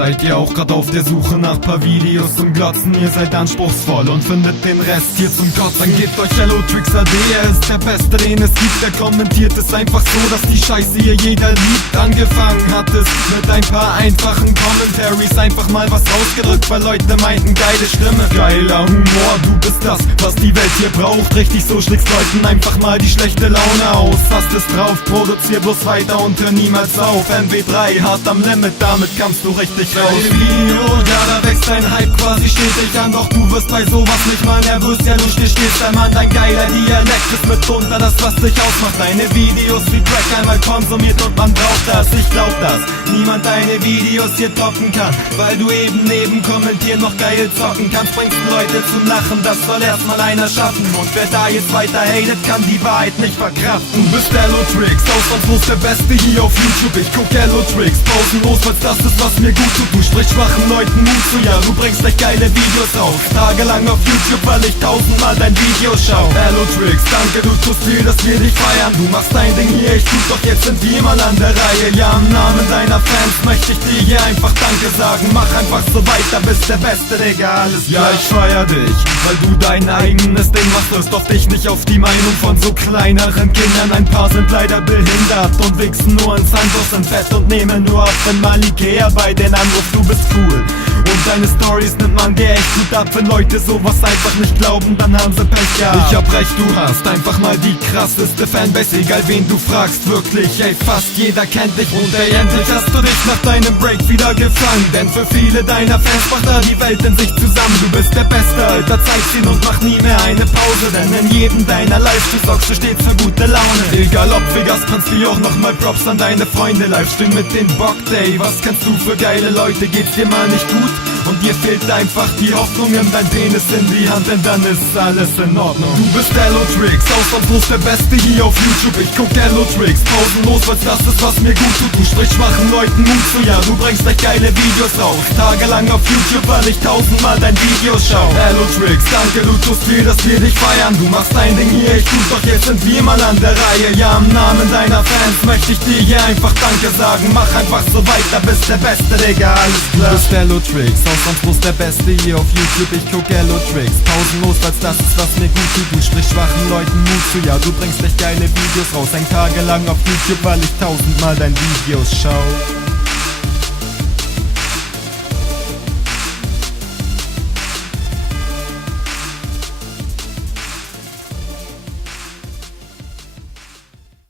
Seid ihr auch grad auf der Suche nach paar Videos zum Glotzen? Ihr seid anspruchsvoll und findet den Rest hier zum Kotzen. Dann gebt euch Hellotrix AD, er ist der Beste, den es gibt. Er kommentiert es einfach so, dass die Scheiße hier jeder liebt. Angefangen hat es mit ein paar einfachen Commentaries, einfach mal was rausgedrückt, weil Leute meinten, geile Stimme, geiler Humor. Du bist das, was die Welt hier braucht. Richtig, so schlägst Leuten einfach mal die schlechte Laune aus. Hast es drauf, produzier bloß weiter und hör niemals auf. MW3, hart am Limit, damit kannst du richtig raus. Video, ja, da wächst dein Hype quasi stetig an. Doch du wirst bei sowas nicht mal nervös, ja du stehst ein Mann, dein geiler Dialekt ist mitunter das, was dich ausmacht. Deine Videos wie Crack einmal konsumiert und man braucht das. Ich glaub, dass niemand deine Videos hier toppen kann, weil du eben neben Kommentieren noch geil zocken kannst. Bringst Leute zum Lachen, das soll erstmal einer schaffen. Und wer da jetzt weiter hatet, kann die Wahrheit nicht verkraften. Du bist Hellotrix, ausnahmslos der Beste hier auf YouTube. Ich guck Hellotrix, pausenlos, weil's das ist, was mir gut tut. Du sprichst schwachen Leuten Mut zu, ja, du bringst echt geile Videos auf. Tagelang auf YouTube, weil ich tausendmal dein Video schau. Hellotrix, danke, du tust viel, dass wir dich feiern. Du machst dein Ding hier, ich tu's, doch jetzt sind wir mal an der Reihe. Ja, im Namen deiner Fans möchte ich dir hier einfach Danke sagen. Mach einfach so weiter, bist der Beste, Digga, alles klar. Ja, ich feier dich, weil du dein eigenes Ding machst. Hörst doch dich nicht auf die Meinung von so kleineren Kindern. Ein paar sind leider behindert und wichsen nur ins Handtuch im Bett und nehmen nur ab, wenn mal Ikea bei den anruft. Du bist cool und deine Stories nimmt man dir echt gut ab. Wenn Leute sowas einfach nicht glauben, dann haben sie Pech, ja. Ich hab recht, du hast einfach mal die krasseste Fanbase, egal wen du fragst, wirklich, ey, fast jeder kennt dich. Und ey, endlich hast du dich nach deinem Break wieder gefangen, denn für viele deiner Fans macht da die Welt in sich zusammen. Du bist der Beste, Alter, zeig's ihn und mach nie mehr eine Pause, denn in jedem deiner Livestreams sorgst du stets für gute Laune. Egal ob für Gastprinz, wie auch nochmal Props an deine Freunde. Livestream mit den Bock Day, was kannst du für geile Leute, geht's dir mal nicht gut? Und dir fehlt einfach die Hoffnung, nimm dein Penis in die Hand, denn dann ist alles in Ordnung. Du bist Hellotrix, ausnahmslos der Beste hier auf YouTube. Ich guck Hellotrix, pausenlos, weil's das ist, was mir gut tut. Du sprichst schwachen Leuten Mut zu, ja, du bringst echt geile Videos raus. Tagelang auf YouTube, weil ich tausendmal dein Video schau. Hellotrix, danke, du tust viel, dass wir dich feiern. Du machst dein Ding hier, ich tu's, doch jetzt sind wir mal an der Reihe. Ja, im Namen deiner Fans möchte ich dir hier einfach Danke sagen. Mach einfach so weiter, bist der Beste, Digga, alles klar. Du bist Hellotrix, ausnahmslos der Beste hier auf YouTube. Ich guck Hellotrix, pausenlos, weil's das ist, was mir gut tut. Du sprichst schwachen Leuten Mut zu, ja, du bringst echt geile Videos raus. Häng tagelang auf YouTube, weil ich tausendmal dein Videos schau.